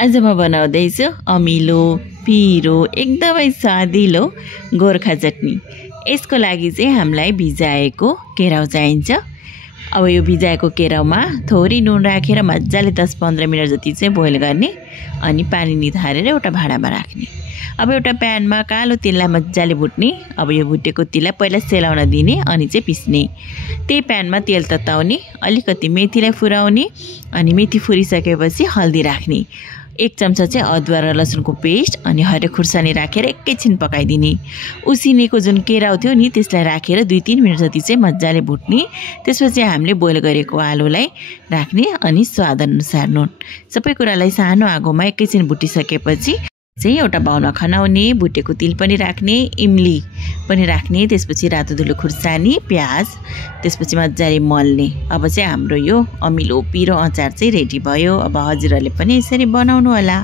आज म बनाउँदैछु अमिलो पिरो एकदमै स्वादिलो गोर्खा चटनी। यसको लागि चाहिँ हामीलाई भिजाएको केराउ चाहिन्छ। अब यो भिजाएको केराउमा थोरै नुन राखेर मजाले 10-15 मिनट जति चाहिँ बोइल गर्ने अनि पानी निथारेर एउटा भाँडामा राख्ने। अब एउटा प्यानमा कालो तिललाई मजाले भुट्ने। अब यो भुटेको तिललाई पहिला सेलाउन दिने अनि चाहिँ पिस्ने। त्यही प्यानमा तेल तताउने, अलिकति मेथीलाई फुराउने अनि मेथी फुरिसकेपछि हल्दी राख्ने। 1 चम्चा चाहिँ अदुवा र लसुनको पेस्ट अनि हरियो खुर्सानी राखेर एकैछिन पकाइदिने। उसिनेको जुन केराउ थियो नि त्यसलाई राखेर 2-3 मिनट जति चाहिँ मजाले भुट्ने। त्यसपछि हामीले बोइल गरेको आलुलाई राख्ने अनि स्वाद अनुसार नुन। सबै कुरालाई सानो आगोमा एकैछिन भुटिसकेपछि चाहिँ एउटा बाउलमा खनाउने, भुटेको तिल पनि राख्ने, इमली पनि राख्ने, त्यसपछि रातो धुलो खुर्सानी, प्याज, त्यसपछि मजाले मल्ने। अब चाहिँ हाम्रो यो अमिलो पिरो अचार चाहिँ रेडी भयो। अब हजुरहरूले पनि यसरी बनाउनु होला।